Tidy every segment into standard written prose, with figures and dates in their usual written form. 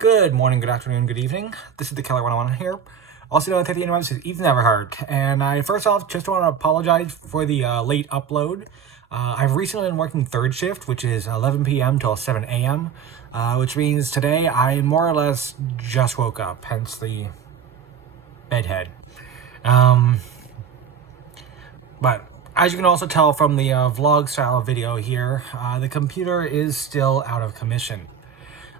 Good morning, good afternoon, good evening. This is the Killer 101 here. Also known at the end of this is Ethan Everhart. And I first off just want to apologize for the late upload. I've recently been working third shift, which is 11 p.m. till 7 a.m., which means today I more or less just woke up, hence the bedhead. But as you can also tell from the vlog style video here, the computer is still out of commission.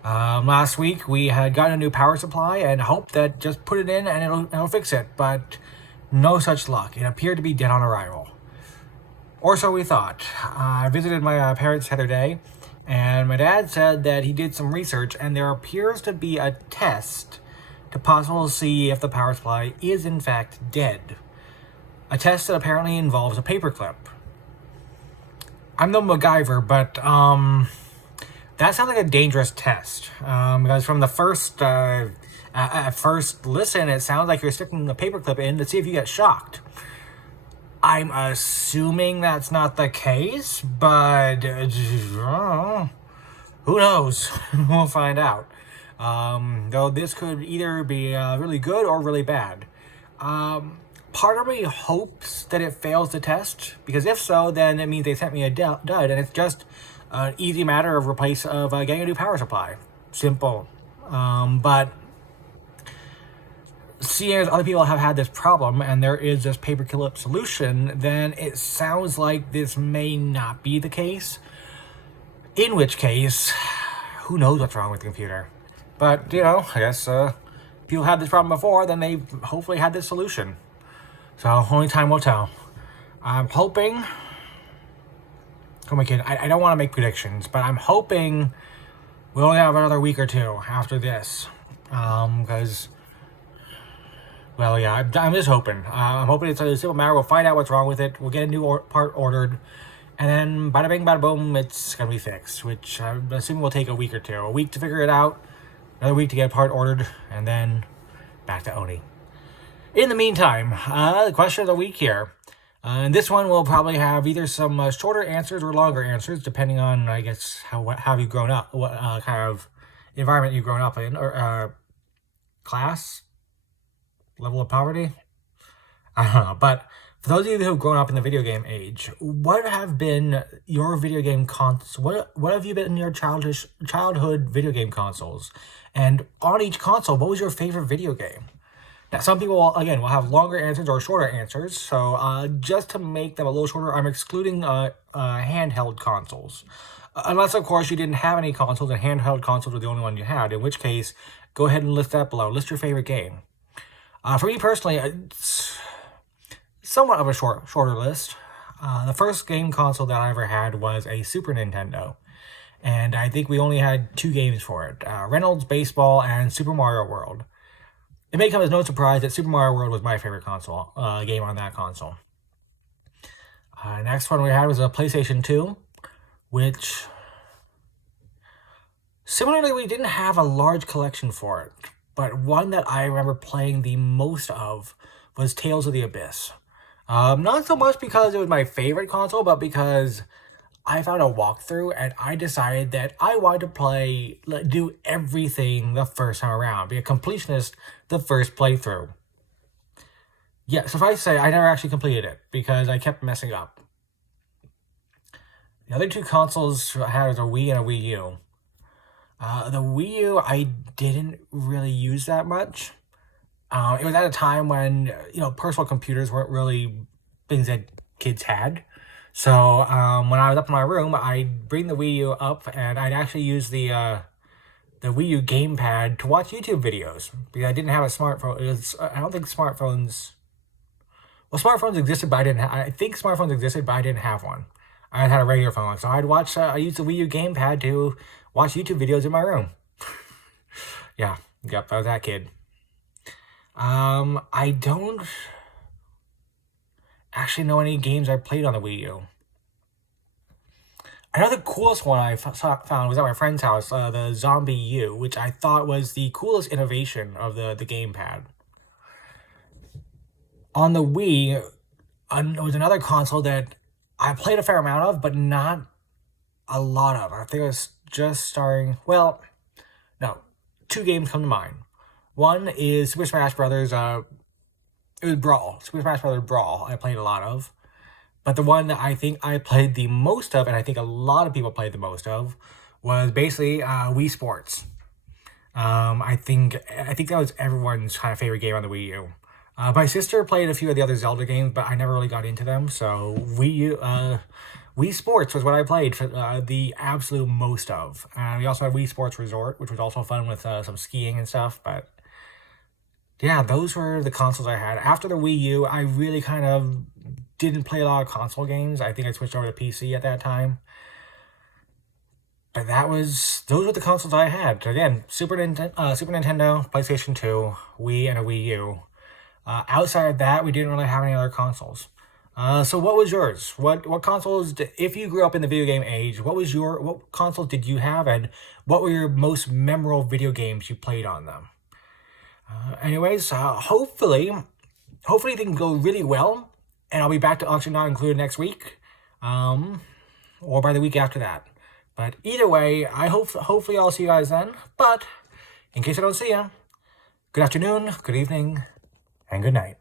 Last week we had gotten a new power supply and hoped that just put it in and it'll fix it, but no such luck. It appeared to be dead on arrival. Or so we thought. I visited my parents the other day, and my dad said that he did some research and there appears to be a test to possibly see if the power supply is in fact dead. A test that apparently involves a paperclip. I'm no MacGyver, but that sounds like a dangerous test, because from the first, at first listen, it sounds like you're sticking the paperclip in to see if you get shocked. I'm assuming that's not the case, but who knows? We'll find out. Though this could either be really good or really bad. Part of me hopes that it fails the test, because if so, then it means they sent me a dud, and it's just an easy matter of getting a new power supply. Simple. But seeing as other people have had this problem and there is this paperclip solution, then it sounds like this may not be the case. In which case, who knows what's wrong with the computer. But, I guess people had this problem before, then they hopefully had this solution. So, only time will tell. I'm hoping... Oh my kid, I don't want to make predictions, but I'm hoping we only have another week or two after this. Because... Well, yeah, I'm just hoping. I'm hoping it's a simple matter. We'll find out what's wrong with it. We'll get a new part ordered. And then, bada bing, bada boom, it's going to be fixed. Which I'm assuming will take a week or two. A week to figure it out. Another week to get a part ordered. And then, back to Oni. In the meantime, the question of the week here. And this one will probably have either some shorter answers or longer answers, depending on, I guess, how you've grown up, what kind of environment you've grown up in, or class, level of poverty. I don't know. But for those of you who have grown up in the video game age, what have been your video game what have you been in your childhood video game consoles? And on each console, what was your favorite video game? Now, some people, again, will have longer answers or shorter answers, so just to make them a little shorter, I'm excluding handheld consoles. Unless, of course, you didn't have any consoles and handheld consoles were the only one you had, in which case, go ahead and list that below. List your favorite game. For me personally, it's somewhat of a shorter list. The first game console that I ever had was a Super Nintendo, and I think we only had 2 games for it, Reynolds Baseball and Super Mario World. It may come as no surprise that Super Mario World was my favorite game on that console. Next one we had was a PlayStation 2, which, similarly, we didn't have a large collection for it, but one that I remember playing the most of was Tales of the Abyss. Not so much because it was my favorite console, but because I found a walkthrough and I decided that I wanted to do everything the first time around, be a completionist the first playthrough. Yeah, suffice to say, I never actually completed it because I kept messing up. The other 2 consoles I had was a Wii and a Wii U. The Wii U I didn't really use that much. It was at a time when, personal computers weren't really things that kids had. So, when I was up in my room, I'd bring the Wii U up, and I'd actually use the Wii U gamepad to watch YouTube videos, because I didn't have a smartphone. I don't think smartphones... Well, smartphones existed, but I think smartphones existed, but I didn't have one. I had a regular phone, so I used the Wii U gamepad to watch YouTube videos in my room. Yep, I was that kid. I don't actually know any games I played on the Wii U. I know the coolest one I found was at my friend's house, the Zombie U, which I thought was the coolest innovation of the gamepad. On the Wii, there was another console that I played a fair amount of, but not a lot of. I think it was just starring... Well, no. two games come to mind. One is Super Smash Brothers. It was Brawl. Super Smash Brothers Brawl. I played a lot of. But the one that I think I played the most of, and I think a lot of people played the most of, was basically Wii Sports. I think that was everyone's kind of favorite game on the Wii U. My sister played a few of the other Zelda games, but I never really got into them. So Wii Sports was what I played for the absolute most of. We also had Wii Sports Resort, which was also fun with some skiing and stuff. But yeah, those were the consoles I had. After the Wii U, I really kind of didn't play a lot of console games. I think I switched over to PC at that time. But those were the consoles I had. Again, Super Nintendo, PlayStation 2, Wii, and a Wii U. Outside of that, we didn't really have any other consoles. So what was yours? What consoles, if you grew up in the video game age, what consoles did you have, and what were your most memorable video games you played on them? Anyways, hopefully they can go really well, and I'll be back to Auction Not Included next week, or by the week after that. But either way, hopefully I'll see you guys then. But in case I don't see you, good afternoon, good evening, and good night.